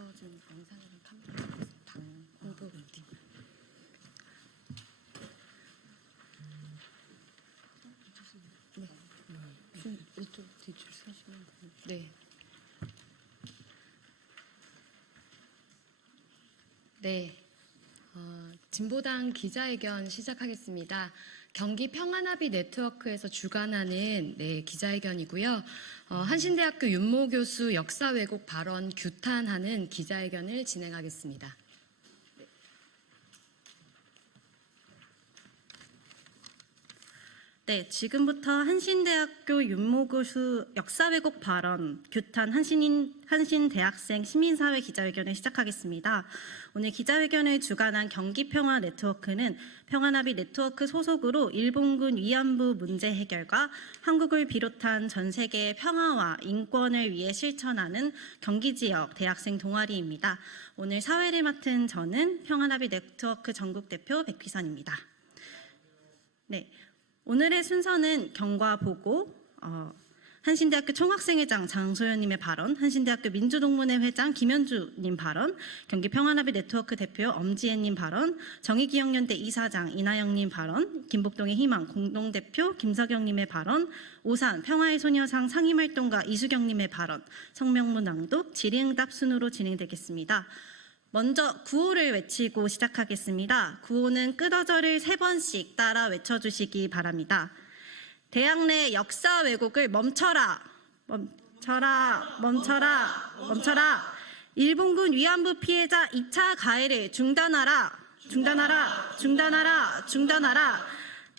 저 지금 영상이랑 카메라 있습니다. 홍보팀. 네. 이쪽 뒤줄 서시면 됩니다. 네. 네. 진보당 기자회견 시작하겠습니다. 경기 평안합의 네트워크에서 주관하는 기자회견이고요. 한신대학교 윤모 교수 역사 왜곡 발언 규탄하는 기자회견을 진행하겠습니다. 네, 지금부터 한신대학교 윤모 교수 역사 왜곡 발언 규탄 한신대학생 시민사회 기자회견을 시작하겠습니다. 오늘 기자회견을 주관한 경기평화 네트워크는 평안합의 네트워크 소속으로 일본군 위안부 문제 해결과 한국을 비롯한 전 세계의 평화와 인권을 위해 실천하는 경기지역 대학생 동아리입니다. 오늘 사회를 맡은 저는 평안합의 네트워크 전국대표 백휘선입니다. 네. 오늘의 순서는 경과 보고, 한신대학교 총학생회장 장소연님의 발언, 한신대학교 민주동문회 회장 김현주님 발언, 경기평안합의 네트워크 대표 엄지혜님 발언, 정의기억연대 이사장 이나영님 발언, 김복동의 희망 공동대표 김석영님의 발언, 오산 평화의 소녀상 상임활동가 이수경님의 발언, 성명문 낭독, 질의응답 순으로 진행되겠습니다. 먼저 구호를 외치고 시작하겠습니다. 구호는 끄더저를 3번씩 따라 외쳐주시기 바랍니다. 대학 내 역사 왜곡을 멈춰라, 멈춰라, 멈춰라, 멈춰라. 일본군 위안부 피해자 2차 가해를 중단하라, 중단하라, 중단하라, 중단하라.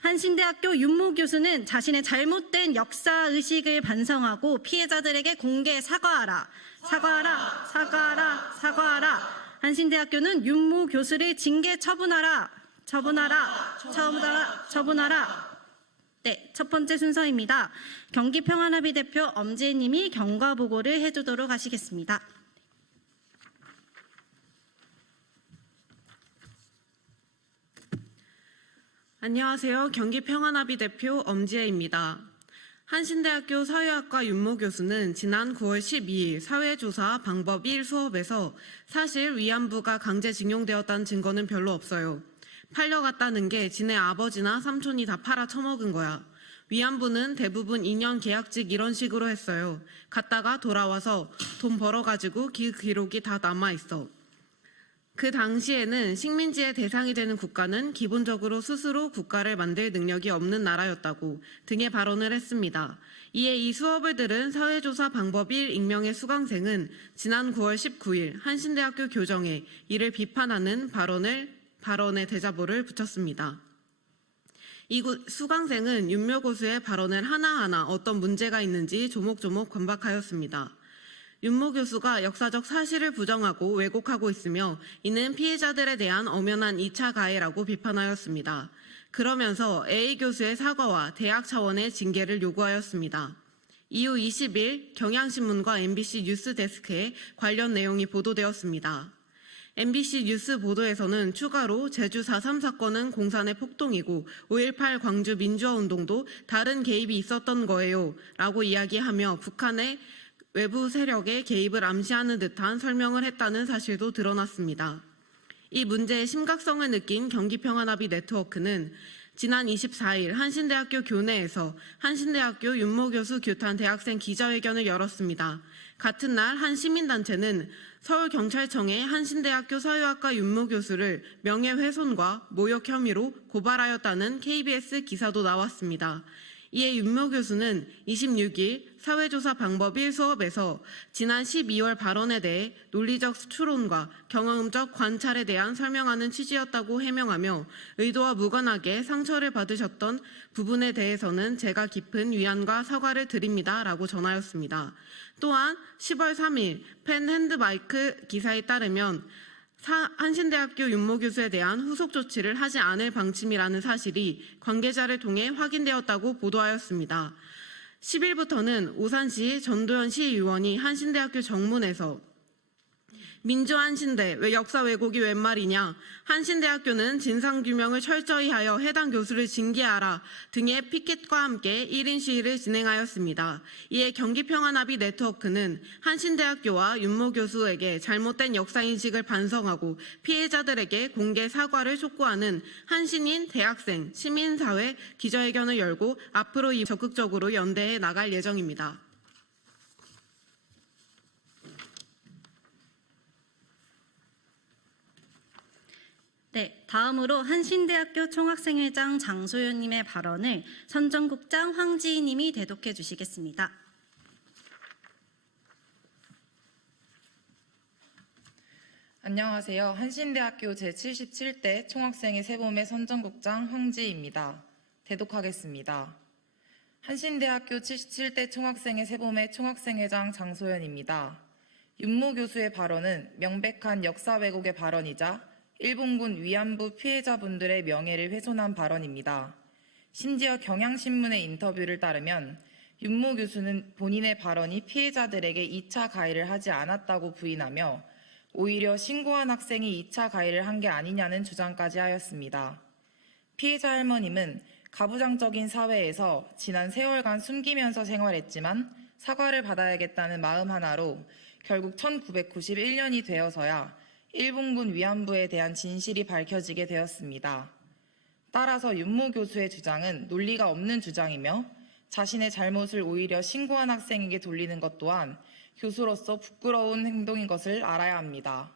한신대학교 윤모 교수는 자신의 잘못된 역사의식을 반성하고 피해자들에게 공개 사과하라, 사과하라, 사과하라, 사과하라. 한신대학교는 윤모 교수를 징계 처분하라, 처분하라, 처분하라, 처분하라. 네, 첫 번째 순서입니다. 경기평안합의 대표 엄지혜 님이 경과 보고를 해주도록 하시겠습니다. 안녕하세요. 경기평안합의 대표 엄지혜입니다. 한신대학교 사회학과 윤모 교수는 지난 9월 12일 사회조사 방법 1 수업에서 사실 위안부가 강제징용되었다는 증거는 별로 없어요. 팔려갔다는 게 지네 아버지나 삼촌이 다 팔아 처먹은 거야. 위안부는 대부분 2년 계약직 이런 식으로 했어요. 갔다가 돌아와서 돈 벌어가지고 그 기록이 다 남아있어. 그 당시에는 식민지의 대상이 되는 국가는 기본적으로 스스로 국가를 만들 능력이 없는 나라였다고 등의 발언을 했습니다. 이에 이 수업을 들은 사회조사 방법 1 익명의 수강생은 지난 9월 19일 한신대학교 교정에 이를 비판하는 발언에 대자보를 붙였습니다. 이 수강생은 윤모 교수의 발언을 하나하나 어떤 문제가 있는지 조목조목 반박하였습니다. 윤모 교수가 역사적 사실을 부정하고 왜곡하고 있으며 이는 피해자들에 대한 엄연한 2차 가해라고 비판하였습니다. 그러면서 A 교수의 사과와 대학 차원의 징계를 요구하였습니다. 이후 20일 경향신문과 MBC 뉴스데스크에 관련 내용이 보도되었습니다. MBC 뉴스 보도에서는 추가로 제주 4.3 사건은 공산의 폭동이고 5.18 광주 민주화운동도 다른 개입이 있었던 거예요 라고 이야기하며 북한의 외부 세력의 개입을 암시하는 듯한 설명을 했다는 사실도 드러났습니다. 이 문제의 심각성을 느낀 경기평안합의 네트워크는 지난 24일 한신대학교 교내에서 한신대학교 윤모 교수 규탄 대학생 기자회견을 열었습니다. 같은 날 한 시민단체는 서울경찰청에 한신대학교 사회학과 윤모 교수를 명예훼손과 모욕 혐의로 고발하였다는 KBS 기사도 나왔습니다. 이에 윤모 교수는 26일 사회조사 방법 1 수업에서 지난 12월 발언에 대해 논리적 추론과 경험적 관찰에 대한 설명하는 취지였다고 해명하며 의도와 무관하게 상처를 받으셨던 부분에 대해서는 제가 깊은 위안과 사과를 드립니다 라고 전하였습니다. 또한 10월 3일 펜 핸드마이크 기사에 따르면 한신대학교 윤모 교수에 대한 후속 조치를 하지 않을 방침이라는 사실이 관계자를 통해 확인되었다고 보도하였습니다. 10일부터는 오산시 전도연 시의원이 한신대학교 정문에서 민주한신대, 왜 역사 왜곡이 웬 말이냐? 한신대학교는 진상규명을 철저히 하여 해당 교수를 징계하라 등의 피켓과 함께 1인 시위를 진행하였습니다. 이에 경기평화나비 네트워크는 한신대학교와 윤모 교수에게 잘못된 역사인식을 반성하고 피해자들에게 공개 사과를 촉구하는 한신인 대학생, 시민사회 기자회견을 열고 앞으로 적극적으로 연대해 나갈 예정입니다. 네, 다음으로 한신대학교 총학생회장 장소연님의 발언을 선정국장 황지희님이 대독해 주시겠습니다. 안녕하세요. 한신대학교 제77대 총학생회 세범의 선정국장 황지희입니다. 대독하겠습니다. 한신대학교 77대 총학생회 세범의 총학생회장 장소연입니다. 윤모 교수의 발언은 명백한 역사 왜곡의 발언이자 일본군 위안부 피해자분들의 명예를 훼손한 발언입니다. 심지어 경향신문의 인터뷰를 따르면 윤모 교수는 본인의 발언이 피해자들에게 2차 가해를 하지 않았다고 부인하며 오히려 신고한 학생이 2차 가해를 한 게 아니냐는 주장까지 하였습니다. 피해자 할머님은 가부장적인 사회에서 지난 세월간 숨기면서 생활했지만 사과를 받아야겠다는 마음 하나로 결국 1991년이 되어서야 일본군 위안부에 대한 진실이 밝혀지게 되었습니다. 따라서 윤모 교수의 주장은 논리가 없는 주장이며 자신의 잘못을 오히려 신고한 학생에게 돌리는 것 또한 교수로서 부끄러운 행동인 것을 알아야 합니다.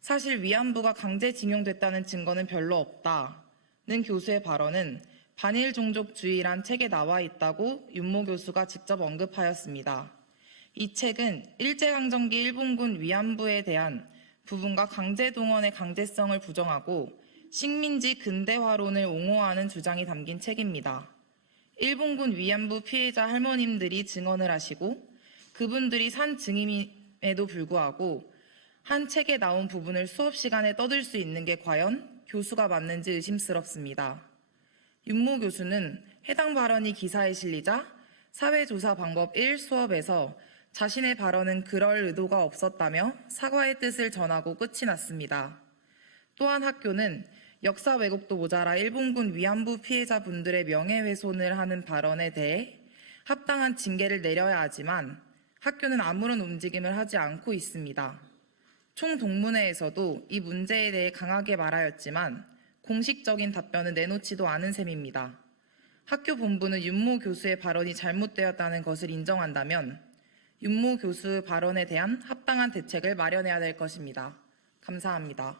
사실 위안부가 강제징용됐다는 증거는 별로 없다는 교수의 발언은 반일종족주의란 책에 나와 있다고 윤모 교수가 직접 언급하였습니다. 이 책은 일제강점기 일본군 위안부에 대한 부분과 강제동원의 강제성을 부정하고 식민지 근대화론을 옹호하는 주장이 담긴 책입니다. 일본군 위안부 피해자 할머님들이 증언을 하시고 그분들이 산 증인임에도 불구하고 한 책에 나온 부분을 수업 시간에 떠들 수 있는 게 과연 교수가 맞는지 의심스럽습니다. 윤모 교수는 해당 발언이 기사에 실리자 사회조사 방법 1 수업에서 자신의 발언은 그럴 의도가 없었다며 사과의 뜻을 전하고 끝이 났습니다. 또한 학교는 역사 왜곡도 모자라 일본군 위안부 피해자분들의 명예훼손을 하는 발언에 대해 합당한 징계를 내려야 하지만 학교는 아무런 움직임을 하지 않고 있습니다. 총동문회에서도 이 문제에 대해 강하게 말하였지만 공식적인 답변은 내놓지도 않은 셈입니다. 학교 본부는 윤모 교수의 발언이 잘못되었다는 것을 인정한다면 윤모 교수 발언에 대한 합당한 대책을 마련해야 될 것입니다. 감사합니다.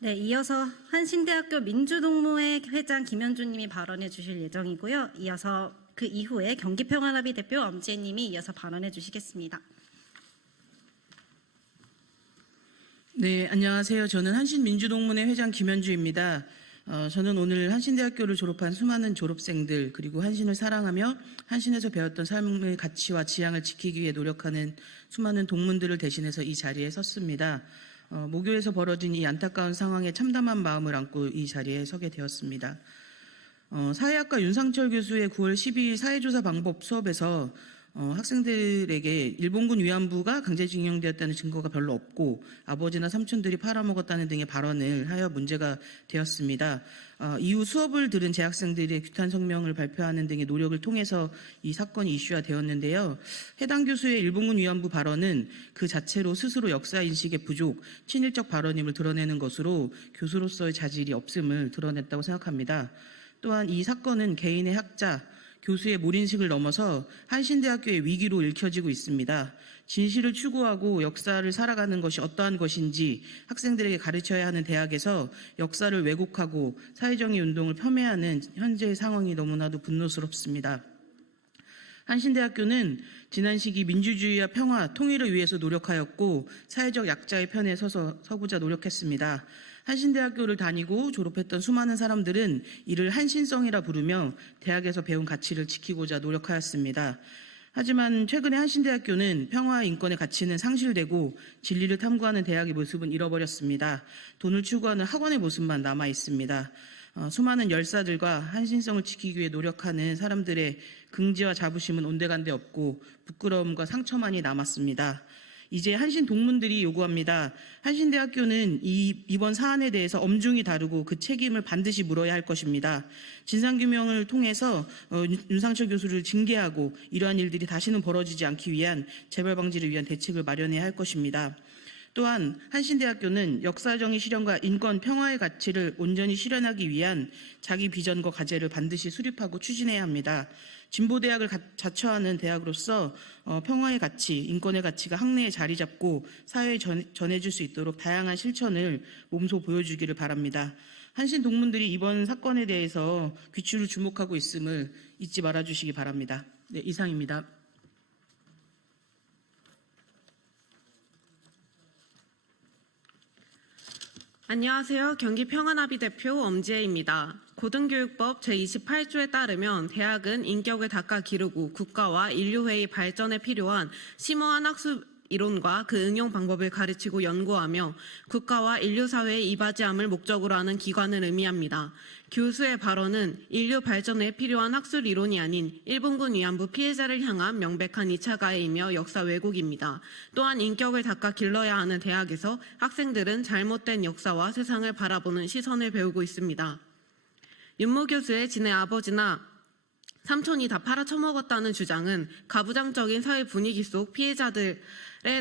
네, 이어서 한신대학교 민주동무회 회장 김현주님이 발언해 주실 예정이고요. 이어서 그 이후에 경기평화나비 대표 엄지혜님이 이어서 발언해 주시겠습니다. 네, 안녕하세요. 저는 한신민주동문회 회장 김현주입니다. 저는 오늘 한신대학교를 졸업한 수많은 졸업생들 그리고 한신을 사랑하며 한신에서 배웠던 삶의 가치와 지향을 지키기 위해 노력하는 수많은 동문들을 대신해서 이 자리에 섰습니다. 모교에서 벌어진 이 안타까운 상황에 참담한 마음을 안고 이 자리에 서게 되었습니다. 사회학과 윤상철 교수의 9월 12일 사회조사 방법 수업에서 학생들에게 일본군 위안부가 강제징용되었다는 증거가 별로 없고 아버지나 삼촌들이 팔아먹었다는 등의 발언을 하여 문제가 되었습니다. 이후 수업을 들은 재학생들의 규탄 성명을 발표하는 등의 노력을 통해서 이 사건이 이슈화 되었는데요. 해당 교수의 일본군 위안부 발언은 그 자체로 스스로 역사인식의 부족, 친일적 발언임을 드러내는 것으로 교수로서의 자질이 없음을 드러냈다고 생각합니다. 또한 이 사건은 개인의 학자, 교수의 몰인식을 넘어서 한신대학교의 위기로 읽혀지고 있습니다. 진실을 추구하고 역사를 살아가는 것이 어떠한 것인지 학생들에게 가르쳐야 하는 대학에서 역사를 왜곡하고 사회정의 운동을 폄훼하는 현재의 상황이 너무나도 분노스럽습니다. 한신대학교는 지난 시기 민주주의와 평화, 통일을 위해서 노력하였고 사회적 약자의 편에 서고자 노력했습니다. 한신대학교를 다니고 졸업했던 수많은 사람들은 이를 한신성이라 부르며 대학에서 배운 가치를 지키고자 노력하였습니다. 하지만 최근에 한신대학교는 평화와 인권의 가치는 상실되고 진리를 탐구하는 대학의 모습은 잃어버렸습니다. 돈을 추구하는 학원의 모습만 남아 있습니다. 수많은 열사들과 한신성을 지키기 위해 노력하는 사람들의 긍지와 자부심은 온데간데 없고 부끄러움과 상처만이 남았습니다. 이제 한신 동문들이 요구합니다. 한신대학교는 이번 사안에 대해서 엄중히 다루고 그 책임을 반드시 물어야 할 것입니다. 진상규명을 통해서 윤상철 교수를 징계하고 이러한 일들이 다시는 벌어지지 않기 위한 재발 방지를 위한 대책을 마련해야 할 것입니다. 또한 한신대학교는 역사정의 실현과 인권 평화의 가치를 온전히 실현하기 위한 자기 비전과 과제를 반드시 수립하고 추진해야 합니다. 진보대학을 자처하는 대학으로서 평화의 가치, 인권의 가치가 학내에 자리 잡고 사회에 전해질 수 있도록 다양한 실천을 몸소 보여주기를 바랍니다. 한신 동문들이 이번 사건에 대해서 귀추를 주목하고 있음을 잊지 말아주시기 바랍니다. 네, 이상입니다. 안녕하세요. 경기 평안합의 대표 엄지혜입니다. 고등교육법 제28조에 따르면 대학은 인격을 닦아 기르고 국가와 인류회의 발전에 필요한 심오한 학술 이론과 그 응용 방법을 가르치고 연구하며 국가와 인류 사회에 이바지함을 목적으로 하는 기관을 의미합니다. 교수의 발언은 인류 발전에 필요한 학술 이론이 아닌 일본군 위안부 피해자를 향한 명백한 2차 가해이며 역사 왜곡입니다. 또한 인격을 닦아 길러야 하는 대학에서 학생들은 잘못된 역사와 세상을 바라보는 시선을 배우고 있습니다. 윤모 교수의 지네 아버지나 삼촌이 다 팔아쳐먹었다는 주장은 가부장적인 사회 분위기 속 피해자들의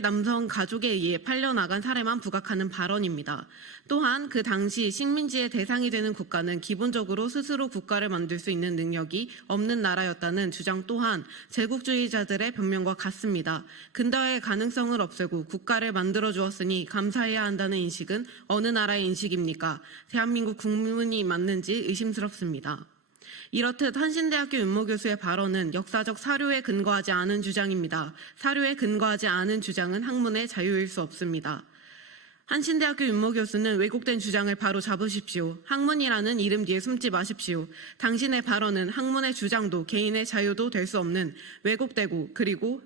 남성 가족에 의해 팔려나간 사례만 부각하는 발언입니다. 또한 그 당시 식민지의 대상이 되는 국가는 기본적으로 스스로 국가를 만들 수 있는 능력이 없는 나라였다는 주장 또한 제국주의자들의 변명과 같습니다. 근대화의 가능성을 없애고 국가를 만들어 주었으니 감사해야 한다는 인식은 어느 나라의 인식입니까? 대한민국 국민이 맞는지 의심스럽습니다. 이렇듯 한신대학교 윤모 교수의 발언은 역사적 사료에 근거하지 않은 주장입니다. 사료에 근거하지 않은 주장은 학문의 자유일 수 없습니다. 한신대학교 윤모 교수는 왜곡된 주장을 바로 잡으십시오. 학문이라는 이름 뒤에 숨지 마십시오. 당신의 발언은 학문의 주장도 개인의 자유도 될 수 없는 왜곡되고 그리고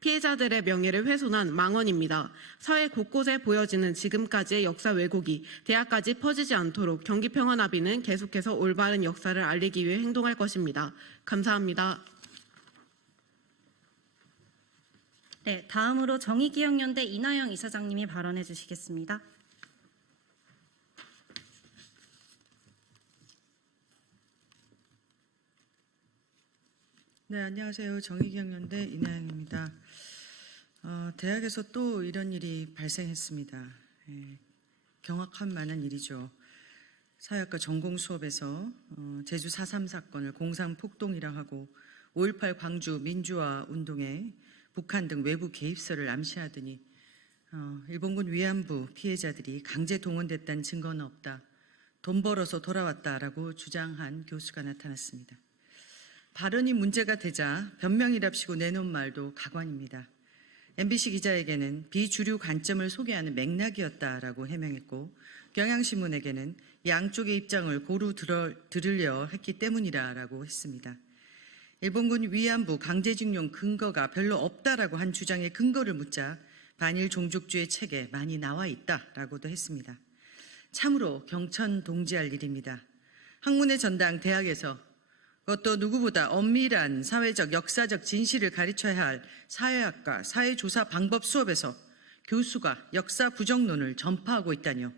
피해자들의 명예를 훼손한 망언입니다. 사회 곳곳에 보여지는 지금까지의 역사 왜곡이 대학까지 퍼지지 않도록 경기평안합의는 계속해서 올바른 역사를 알리기 위해 행동할 것입니다. 감사합니다. 네, 다음으로 정의기억연대 이나영 이사장님이 발언해 주시겠습니다. 네, 안녕하세요. 정의기억연대 이나영입니다. 대학에서 또 이런 일이 발생했습니다. 경악한 만한 일이죠. 사회학과 전공 수업에서 제주 4.3 사건을 공산폭동이라 하고 5.18 광주 민주화 운동에 북한 등 외부 개입설을 암시하더니 일본군 위안부 피해자들이 강제 동원됐다는 증거는 없다. 돈 벌어서 돌아왔다라고 주장한 교수가 나타났습니다. 발언이 문제가 되자 변명이랍시고 내놓은 말도 가관입니다. MBC 기자에게는 비주류 관점을 소개하는 맥락이었다라고 해명했고 경향신문에게는 양쪽의 입장을 고루 들으려 했기 때문이라고 했습니다. 일본군 위안부 강제징용 근거가 별로 없다라고 한 주장의 근거를 묻자 반일 종족주의 책에 많이 나와 있다라고도 했습니다. 참으로 경천동지할 일입니다. 학문의 전당 대학에서 그것도 누구보다 엄밀한 사회적 역사적 진실을 가르쳐야 할 사회학과 사회조사 방법 수업에서 교수가 역사 부정론을 전파하고 있다니요.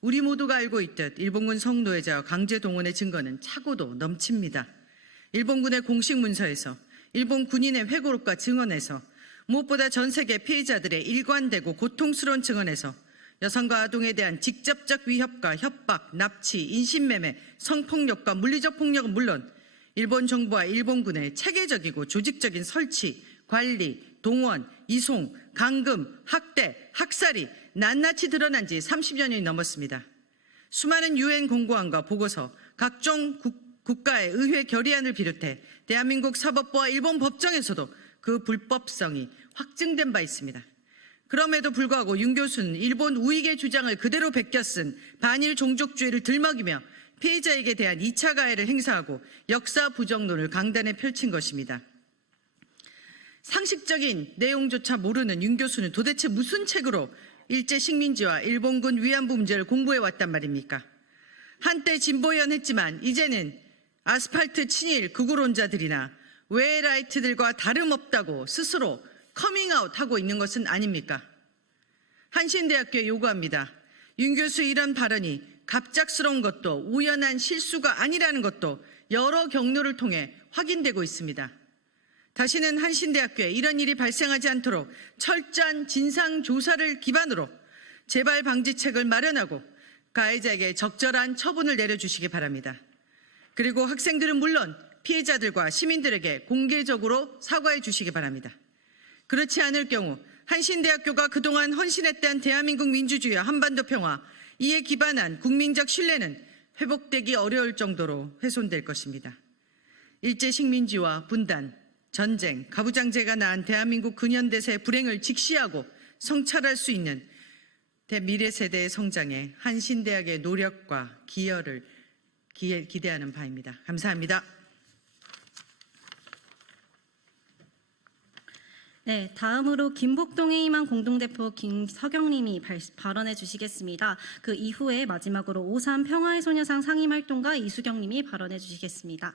우리 모두가 알고 있듯 일본군 성노예자와 강제동원의 증거는 차고도 넘칩니다. 일본군의 공식 문서에서 일본 군인의 회고록과 증언에서 무엇보다 전 세계 피해자들의 일관되고 고통스러운 증언에서 여성과 아동에 대한 직접적 위협과 협박, 납치, 인신매매, 성폭력과 물리적 폭력은 물론 일본 정부와 일본군의 체계적이고 조직적인 설치, 관리, 동원, 이송, 감금, 학대, 학살이 낱낱이 드러난 지 30여 년이 넘었습니다. 수많은 유엔 공고안과 보고서, 각종 국가의 의회 결의안을 비롯해 대한민국 사법부와 일본 법정에서도 그 불법성이 확증된 바 있습니다. 그럼에도 불구하고 윤 교수는 일본 우익의 주장을 그대로 베껴 쓴 반일 종족주의를 들먹이며 피해자에게 대한 2차 가해를 행사하고 역사 부정론을 강단에 펼친 것입니다. 상식적인 내용조차 모르는 윤 교수는 도대체 무슨 책으로 일제 식민지와 일본군 위안부 문제를 공부해 왔단 말입니까? 한때 진보연했지만 이제는 아스팔트 친일 극우론자들이나 웨라이트들과 다름없다고 스스로 커밍아웃하고 있는 것은 아닙니까? 한신대학교에 요구합니다. 윤 교수 이런 발언이 갑작스러운 것도 우연한 실수가 아니라는 것도 여러 경로를 통해 확인되고 있습니다. 다시는 한신대학교에 이런 일이 발생하지 않도록 철저한 진상조사를 기반으로 재발 방지책을 마련하고 가해자에게 적절한 처분을 내려주시기 바랍니다. 그리고 학생들은 물론 피해자들과 시민들에게 공개적으로 사과해 주시기 바랍니다. 그렇지 않을 경우 한신대학교가 그동안 헌신했던 대한민국 민주주의와 한반도 평화, 이에 기반한 국민적 신뢰는 회복되기 어려울 정도로 훼손될 것입니다. 일제 식민지와 분단, 전쟁, 가부장제가 낳은 대한민국 근현대사의 불행을 직시하고 성찰할 수 있는 미래 세대의 성장에 한신대학의 노력과 기여를 기대하는 바입니다. 감사합니다. 네, 다음으로 김복동의 희망 공동대표 김서경님이 발언해 주시겠습니다. 그 이후에 마지막으로 오산 평화의 소녀상 상임활동가 이수경님이 발언해 주시겠습니다.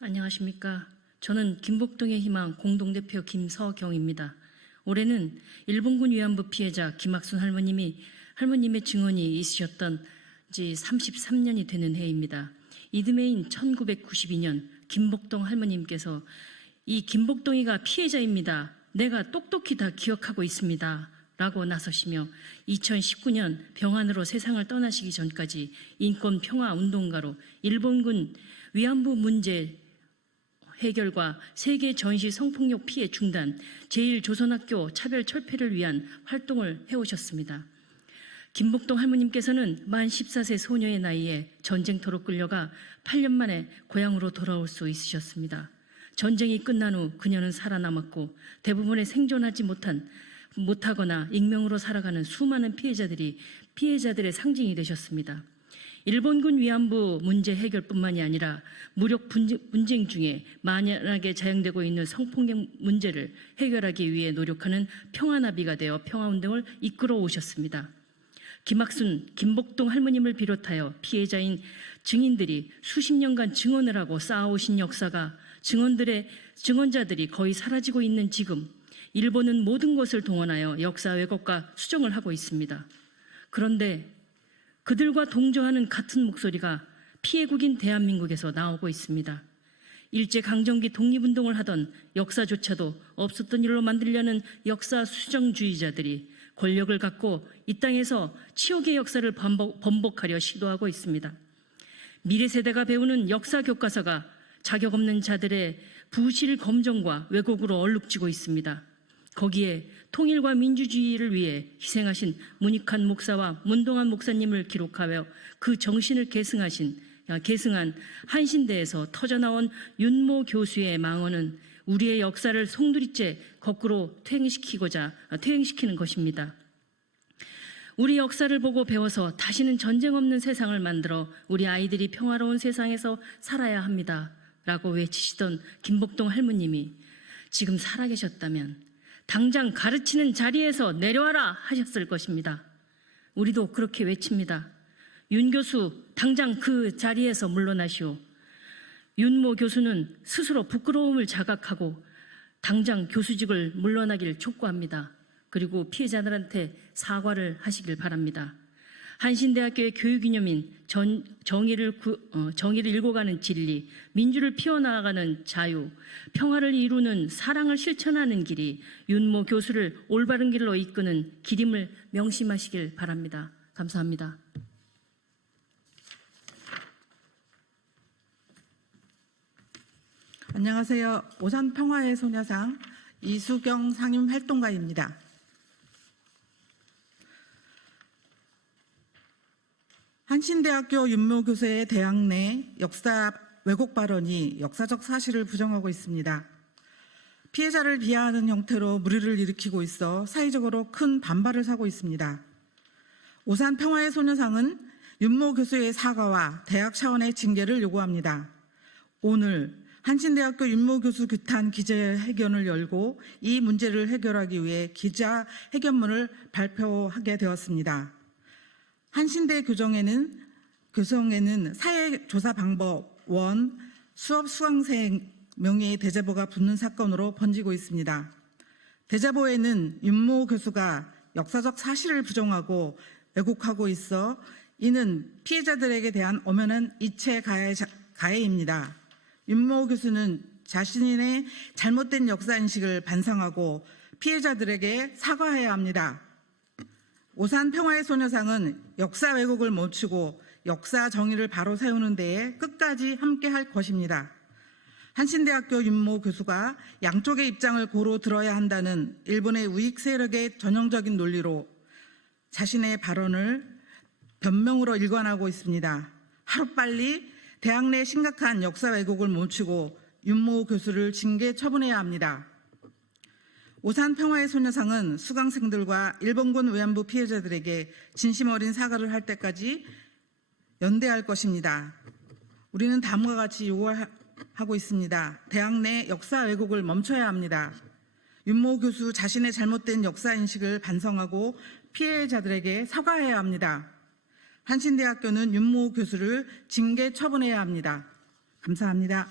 안녕하십니까. 저는 김복동의 희망 공동대표 김서경입니다. 올해는 일본군 위안부 피해자 김학순 할머님의 증언이 있으셨던 지 33년이 되는 해입니다. 이듬해인 1992년 김복동 할머님께서 이 김복동이가 피해자입니다. 내가 똑똑히 다 기억하고 있습니다. 라고 나서시며 2019년 병환으로 세상을 떠나시기 전까지 인권 평화 운동가로 일본군 위안부 문제 해결과 세계 전시 성폭력 피해 중단, 제1조선학교 차별 철폐를 위한 활동을 해오셨습니다. 김복동 할머님께서는 만 14세 소녀의 나이에 전쟁터로 끌려가 8년 만에 고향으로 돌아올 수 있으셨습니다. 전쟁이 끝난 후 그녀는 살아남았고 대부분의 생존하지 못하거나 익명으로 살아가는 수많은 피해자들의 상징이 되셨습니다. 일본군 위안부 문제 해결뿐만이 아니라 무력 분쟁 중에 만연하게 자행되고 있는 성폭력 문제를 해결하기 위해 노력하는 평화나비가 되어 평화운동을 이끌어 오셨습니다. 김학순, 김복동 할머님을 비롯하여 피해자인 증인들이 수십 년간 증언을 하고 쌓아오신 역사가 증언자들이 거의 사라지고 있는 지금 일본은 모든 것을 동원하여 역사 왜곡과 수정을 하고 있습니다. 그런데 그들과 동조하는 같은 목소리가 피해국인 대한민국에서 나오고 있습니다. 일제강점기 독립운동을 하던 역사조차도 없었던 일로 만들려는 역사 수정주의자들이 권력을 갖고 이 땅에서 치욕의 역사를 번복하려 시도하고 있습니다. 미래 세대가 배우는 역사 교과서가 자격 없는 자들의 부실 검정과 왜곡으로 얼룩지고 있습니다. 거기에 통일과 민주주의를 위해 희생하신 문익환 목사와 문동환 목사님을 기록하여 그 정신을 계승한 한신대에서 터져나온 윤모 교수의 망언은 우리의 역사를 송두리째 거꾸로 퇴행시키는 것입니다. 우리 역사를 보고 배워서 다시는 전쟁 없는 세상을 만들어 우리 아이들이 평화로운 세상에서 살아야 합니다. 라고 외치시던 김복동 할머님이 지금 살아계셨다면 당장 가르치는 자리에서 내려와라 하셨을 것입니다. 우리도 그렇게 외칩니다. 윤 교수 당장 그 자리에서 물러나시오. 윤모 교수는 스스로 부끄러움을 자각하고 당장 교수직을 물러나길 촉구합니다. 그리고 피해자들한테 사과를 하시길 바랍니다. 한신대학교의 교육이념인 정의를 일궈가는 진리, 민주를 피워나가는 자유, 평화를 이루는 사랑을 실천하는 길이 윤모 교수를 올바른 길로 이끄는 길임을 명심하시길 바랍니다. 감사합니다. 안녕하세요. 오산 평화의 소녀상 이수경 상임활동가입니다. 한신대학교 윤모 교수의 대학 내 역사 왜곡 발언이 역사적 사실을 부정하고 있습니다. 피해자를 비하하는 형태로 물의를 일으키고 있어 사회적으로 큰 반발을 사고 있습니다. 오산 평화의 소녀상은 윤모 교수의 사과와 대학 차원의 징계를 요구합니다. 오늘 한신대학교 윤모교수 규탄 기자회견을 열고 이 문제를 해결하기 위해 기자회견문을 발표하게 되었습니다. 한신대 교정에는 사회조사 방법 1 수업 수강생 명의의 대자보가 붙는 사건으로 번지고 있습니다. 대자보에는 윤모 교수가 역사적 사실을 부정하고 왜곡하고 있어 이는 피해자들에게 대한 엄연한 이체 가해입니다. 윤모 교수는 자신의 잘못된 역사 인식을 반성하고 피해자들에게 사과해야 합니다. 오산 평화의 소녀상은 역사 왜곡을 멈추고 역사 정의를 바로 세우는 데에 끝까지 함께할 것입니다. 한신대학교 윤모 교수가 양쪽의 입장을 고루 들어야 한다는 일본의 우익 세력의 전형적인 논리로 자신의 발언을 변명으로 일관하고 있습니다. 하루빨리 대학 내 심각한 역사 왜곡을 멈추고 윤모 교수를 징계 처분해야 합니다. 오산 평화의 소녀상은 수강생들과 일본군 위안부 피해자들에게 진심 어린 사과를 할 때까지 연대할 것입니다. 우리는 다음과 같이 요구하고 있습니다. 대학 내 역사 왜곡을 멈춰야 합니다. 윤모 교수 자신의 잘못된 역사 인식을 반성하고 피해자들에게 사과해야 합니다. 한신대학교는 윤모 교수를 징계 처분해야 합니다. 감사합니다.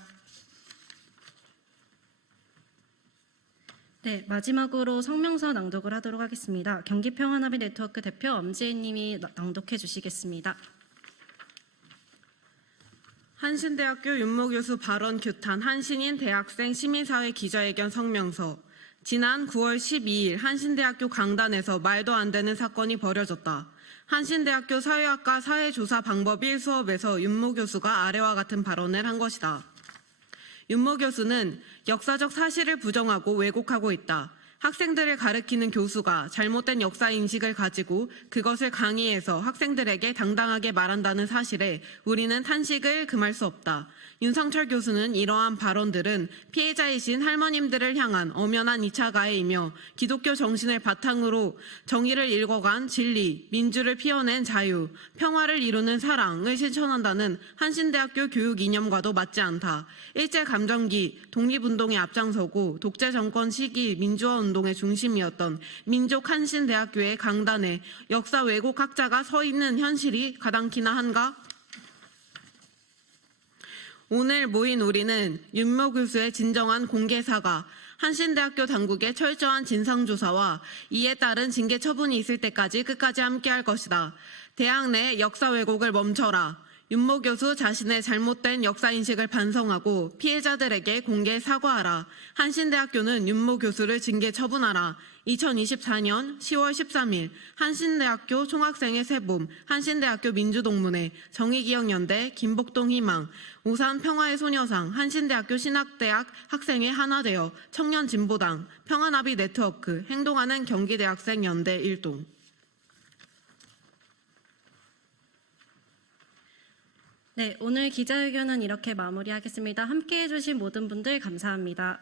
네, 마지막으로 성명서 낭독을 하도록 하겠습니다. 경기평화나비 네트워크 대표 엄지혜 님이 낭독해 주시겠습니다. 한신대학교 윤모 교수 발언 규탄 한신인 대학생 시민사회 기자회견 성명서. 지난 9월 12일 한신대학교 강단에서 말도 안 되는 사건이 벌어졌다. 한신대학교 사회학과 사회조사 방법 1 수업에서 윤모 교수가 아래와 같은 발언을 한 것이다. 윤모 교수는 역사적 사실을 부정하고 왜곡하고 있다. 학생들을 가르치는 교수가 잘못된 역사 인식을 가지고 그것을 강의해서 학생들에게 당당하게 말한다는 사실에 우리는 탄식을 금할 수 없다. 윤상철 교수는 이러한 발언들은 피해자이신 할머님들을 향한 엄연한 2차 가해이며 기독교 정신을 바탕으로 정의를 읽어간 진리, 민주를 피워낸 자유, 평화를 이루는 사랑을 실천한다는 한신대학교 교육 이념과도 맞지 않다. 일제감정기 독립운동에 앞장서고 독재 정권 시기 민주화 운동의 중심이었던 민족 한신대학교의 강단에 역사 왜곡학자가 서 있는 현실이 가당키나 한가? 오늘 모인 우리는 윤모 교수의 진정한 공개 사과, 한신대학교 당국의 철저한 진상조사와 이에 따른 징계 처분이 있을 때까지 끝까지 함께할 것이다. 대학 내 역사 왜곡을 멈춰라. 윤모 교수 자신의 잘못된 역사 인식을 반성하고 피해자들에게 공개 사과하라. 한신대학교는 윤모 교수를 징계 처분하라. 2024년 10월 13일 한신대학교 총학생회 세봄, 한신대학교 민주동문회, 정의기억연대, 김복동 희망, 오산 평화의 소녀상, 한신대학교 신학대학 학생회 하나되어 청년진보당, 평화나비 네트워크, 행동하는 경기대학생 연대 1동. 네, 오늘 기자회견은 이렇게 마무리하겠습니다. 함께해 주신 모든 분들 감사합니다.